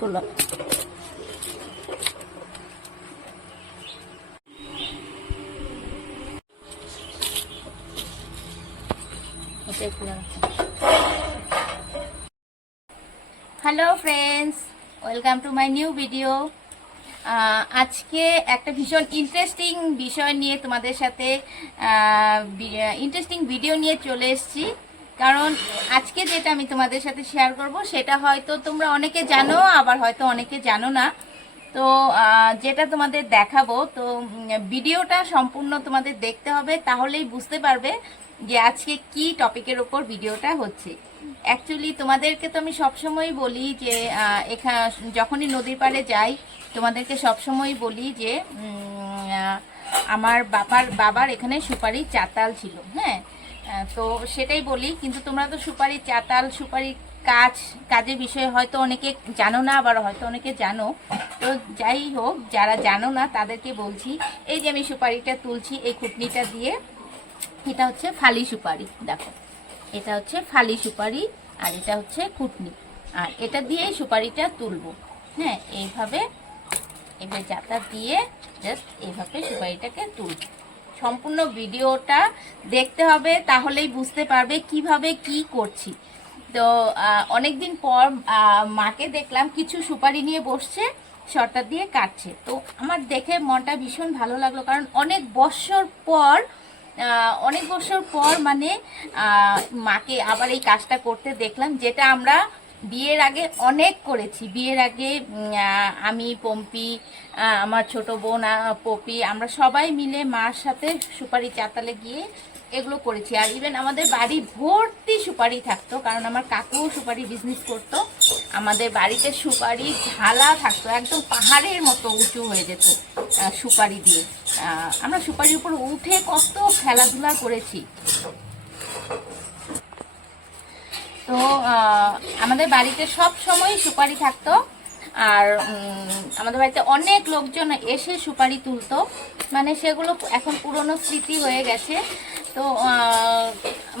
তোলা। Hello friends, welcome to my new video. আজকে একটা ভীষণ ইন্টারেস্টিং বিষয় নিয়ে তোমাদের সাথে ইন্টারেস্টিং ভিডিও নিয়ে চলে এসেছি। কারণ আজকে যেটা আমি তোমাদের সাথে শেয়ার করব সেটা হয়তো তোমরা অনেকে জানো, আবার হয়তো অনেকে জানো না। তো যেটা তোমাদের দেখাবো, তো ভিডিওটা সম্পূর্ণ তোমাদের দেখতে হবে, তাহলেই বুঝতে পারবে যে আজকে কি টপিকের ওপর ভিডিওটা হচ্ছে। অ্যাকচুয়ালি তোমাদেরকে তো আমি সবসময় বলি যে এখানে যখনই নদীর পাড়ে যাই তোমাদেরকে সবসময় বলি যে আমার বাবার এখানে সুপারি চাতাল ছিল। হ্যাঁ, তো সেটাই বলি। কিন্তু তোমরা তো সুপারি চাতাল, সুপারি কাজের বিষয়ে হয়তো অনেকে জানো না, আবার হয়তো অনেকে জানো। তো যাই হোক, যারা জানো না তাদেরকে বলছি, এই যে আমি সুপারিটা তুলছি এই খুঁটনিটা দিয়ে, এটা হচ্ছে ফালি সুপারি। দেখো, এটা হচ্ছে ফালি সুপারি আর এটা হচ্ছে খুঁটনি, আর এটা দিয়ে সুপারিটা তুলবো। হ্যাঁ, এইভাবে এবার জাতা দিয়ে জাস্ট এইভাবে সুপারিটাকে তুলব। সম্পূর্ণ ভিডিওটা দেখতে হবে, তাহলেই বুঝতে পারবে কিভাবে কি করছি। তো অনেকদিন পর মাকে দেখলাম কিছু সুপারি নিয়ে বসছে, শর্টটা দিয়ে কাটছে। তো আমার দেখে মনটা ভীষণ ভালো লাগলো, কারণ অনেক বছর পর মানে মাকে আবার এই কাজটা করতে দেখলাম, যেটা আমরা বিয়ের আগে অনেক করেছি। বিয়ের আগে আমি, পম্পি, আমার ছোট বোন পপি, আমরা সবাই মিলে মার সাথে সুপারি চাতালে গিয়ে এগুলো করেছি। আর ইভেন আমাদের বাড়ি ভর্তি সুপারি থাকতো, কারণ আমার কাকু সুপারি বিজনেস করতো। আমাদের বাড়িতে সুপারি ঝালা থাকতো, একদম পাহাড়ের মতো উঁচু হয়ে যেত সুপারি দিয়ে। আমরা সুপারির উপর উঠে কত খেলাধুলা করেছি। তো আমাদের বাড়িতে সব সময় সুপারি থাকতো, আর আমাদের বাড়িতে অনেক লোকজন এসে সুপারি তুলতো। মানে সেগুলো এখন পুরনো স্মৃতি হয়ে গেছে। তো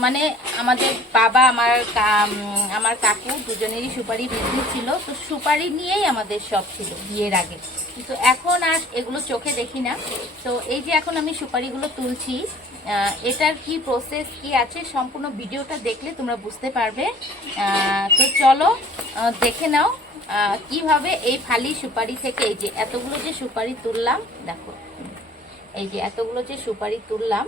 মানে আমাদের বাবা, আমার কাকু দুজনেরই সুপারি বিজনেস ছিল। তো সুপারি নিয়েই আমাদের সব ছিল বিয়ের আগে, কিন্তু এখন আর এগুলো চোখে দেখি না। তো এই যে এখন আমি সুপারিগুলো তুলছি, এটার কি প্রসেস কি আছে সম্পূর্ণ ভিডিওটা দেখলে তোমরা বুঝতে পারবে। তো চলো দেখে নাও কিভাবে এই ফালি সুপারি থেকে এই যে এতগুলো যে সুপারি তুললাম। দেখো, এই যে এতগুলো যে সুপারি তুললাম,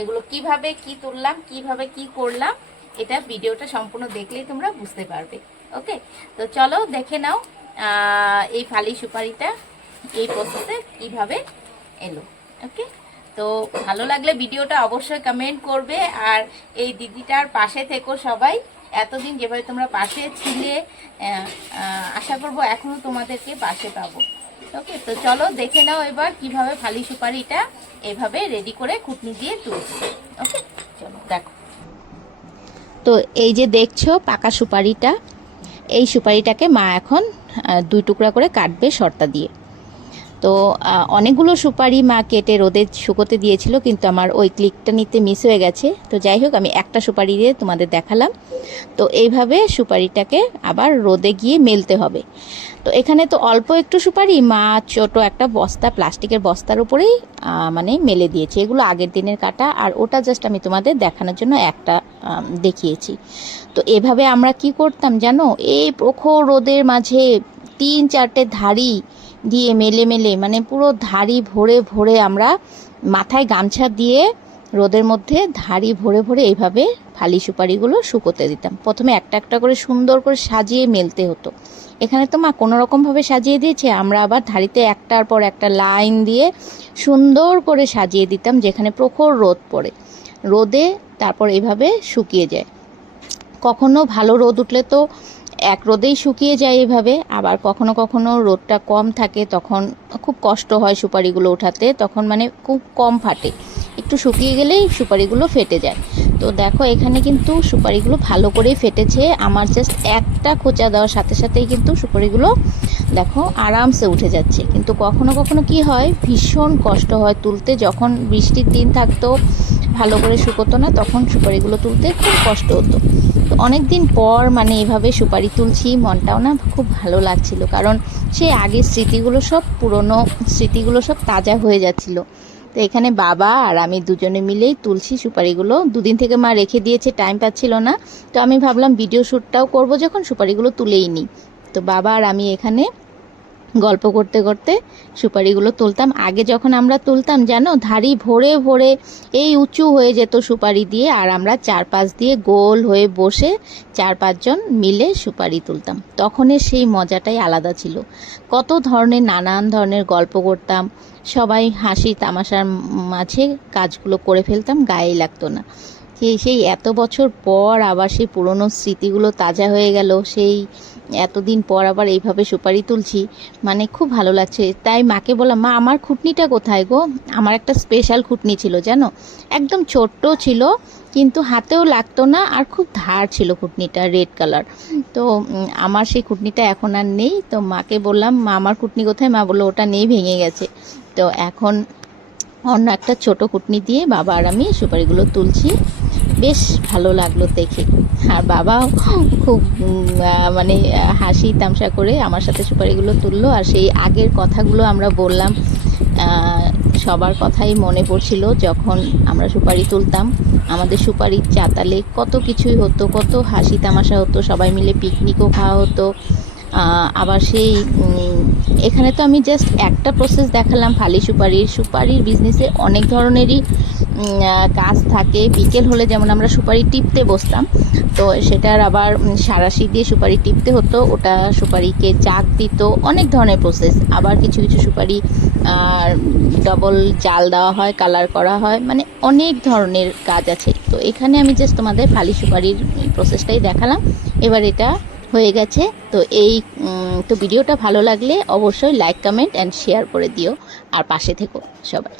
এগুলো কিভাবে কি তুললাম, কিভাবে কি করলাম, এটা ভিডিওটা সম্পূর্ণ দেখলেই তোমরা বুঝতে পারবে। ওকে, তো চলো দেখে নাও এই ফালি সুপারিটা এই প্রসেসে কিভাবে এলো। ওকে, তো ভালো লাগলে ভিডিওটা অবশ্যই কমেন্ট করবে, আর এই দিদিটার পাশে থেকো সবাই। এতদিন যেভাবে তোমরা পাশে ছিলে, আশা করবো এখনো তোমাদেরকে পাশে পাবো। ওকে, তো চলো দেখে নাও এবার কিভাবে ফালি সুপারিটা এভাবে রেডি করে খুঁটনি দিয়ে তুলছি। ওকে, চলো দেখো। তো এই যে দেখছো পাকা সুপারিটা, এই সুপারিটাকে মা এখন 2 টুকরা করে কাটবে শর্তা দিয়ে। তো অনেকগুলো সুপারি মা কেটে রোদে শুকোতে দিয়েছিল, কিন্তু আমার ওই ক্লিকটা নিতে মিস হয়ে গেছে। তো যাই হোক, আমি একটা সুপারি দিয়ে তোমাদের দেখালাম। তো এইভাবে সুপারিটাকে আবার রোদে গিয়ে মেলতে হবে। তো এখানে তো অল্প একটু সুপারি মা ছোট একটা বস্তা, প্লাস্টিকের বস্তার উপরেই মানে মেলে দিয়েছে। এগুলো আগের দিনের কাটা, আর ওটা জাস্ট আমি তোমাদের দেখানোর জন্য একটা দেখিয়েছি। তো এভাবে আমরা কি করতাম জানো, এই প্রখর রোদের মাঝে 3-4টে ধাড়ি দিয়ে মেলে মানে পুরো ধাড়ি ভরে আমরা মাথায় গামছা দিয়ে রোদের মধ্যে ধাড়ি ভরে এইভাবে ফালি সুপারিগুলো শুকোতে দিতাম। প্রথমে একটা একটা করে সুন্দর করে সাজিয়ে মেলতে হতো। এখানে তো মা কোনো রকমভাবে সাজিয়ে দিয়েছে, আমরা আবার ধাড়িতে একটার পর একটা লাইন দিয়ে সুন্দর করে সাজিয়ে দিতাম, যেখানে প্রখর রোদ পড়ে। রোদে তারপর এইভাবে শুকিয়ে যায়। কখনো ভালো রোদ উঠলে তো এক রোদেই শুকিয়ে যায় এভাবে, আবার কখনো কখনো রোদটা কম থাকে, তখন খুব কষ্ট হয় সুপারিগুলো ওঠাতে, তখন মানে খুব কম ফাটে, একটু শুকিয়ে গেলেই সুপারিগুলো ফেটে যায়। তো দেখো এখানে কিন্তু সুপারিগুলো ভালো করেই ফেটেছে। আমার জাস্ট একটা খোঁচা দেওয়ার সাথে সাথেই কিন্তু সুপারিগুলো দেখো আরামসে উঠে যাচ্ছে। কিন্তু কখনো কখনো কি হয়, ভীষণ কষ্ট হয় তুলতে। যখন বৃষ্টির দিন থাকতো, ভালো করে শুকোতো না, তখন সুপারিগুলো তুলতে খুব কষ্ট হতো। তো অনেক দিন পর মানে এভাবে সুপারি তুলছি, মনটাও না খুব ভালো লাগছিল, কারণ সেই আগের স্মৃতিগুলো সব পুরনো স্মৃতিগুলো সব তাজা হয়ে যাচ্ছিল। তো এখানে বাবা আর আমি দুজনে মিলেই তুলছি সুপারিগুলো। দুদিন থেকে মা রেখে দিয়েছে, টাইম পাচ্ছিল না, তো আমি ভাবলাম ভিডিও শ্যুটটাও করব যখন, সুপারিগুলো তুলেই নিই। তো বাবা আর আমি এখানে গল্প করতে করতে সুপারিগুলো তুলতাম। আগে যখন আমরা তুলতাম জানো, ধাড়ি ভরে ভরে এই উঁচু হয়ে যেত সুপারি দিয়ে, আর আমরা 4-5 দিয়ে গোল হয়ে বসে 4-5 জন মিলে সুপারি তুলতাম। তখনের সেই মজাটাই আলাদা ছিল। কত ধরনের নানান ধরনের গল্প করতাম, সবাই হাসি তামাশার মাঝে কাজগুলো করে ফেলতাম, গায়েই লাগতো না। সেই এত বছর পর আবার সেই পুরনো স্মৃতিগুলো তাজা হয়ে গেল। সেই এতদিন পর আবার এইভাবে সুপারি তুলছি, মানে খুব ভালো লাগছে। তাই মাকে বললাম, মা আমার খুঁটনিটা কোথায় গো? আমার একটা স্পেশাল খুঁটনি ছিল জানো, একদম ছোট্ট ছিল, কিন্তু হাতেও লাগতো না, আর খুব ধার ছিল খুঁটনিটা, রেড কালার। তো আমার সেই খুঁটনিটা এখন আর নেই। তো মাকে বললাম, মা আমার খুঁটনি কোথায়? মা বললো ওটা নেই, ভেঙে গেছে। তো এখন অন্য একটা ছোট খুঁটনি দিয়ে বাবা আর আমি সুপারিগুলো তুলছি। বেশ ভালো লাগলো দেখে। আর বাবাও খুব মানে হাসি তামসা করে আমার সাথে সুপারিগুলো তুললো। আর সেই আগের কথাগুলো আমরা বললাম, সবার কথাই মনে পড়ছিল যখন আমরা সুপারি তুলতাম। আমাদের সুপারির চাতালে কত কিছুই হতো, কত হাসি তামাশা হতো, সবাই মিলে পিকনিকও খাওয়া হতো। আবার সেই এখানে তো আমি জাস্ট একটা প্রসেস দেখালাম ফালি সুপারির বিজনেসে অনেক ধরনেরই কাজ থাকে। বিকেল হলে যেমন আমরা সুপারি টিপতে বসতাম, তো সেটার আবার সাঁড়াশি দিয়ে সুপারি টিপতে হতো, ওটা সুপারিকে চাক দিত, অনেক ধরনের প্রসেস। আবার কিছু কিছু সুপারি ডবল জাল দেওয়া হয়, কালার করা হয়, মানে অনেক ধরনের কাজ আছে। তো এখানে আমি জাস্ট তোমাদের ফালি সুপারির প্রসেসটাই দেখালাম। এবার এটা হয়ে গেছে। তো তো ভিডিওটা ভালো লাগলে অবশ্যই লাইক, কমেন্ট অ্যান্ড শেয়ার করে দিও, আর পাশে থেকো সবাই।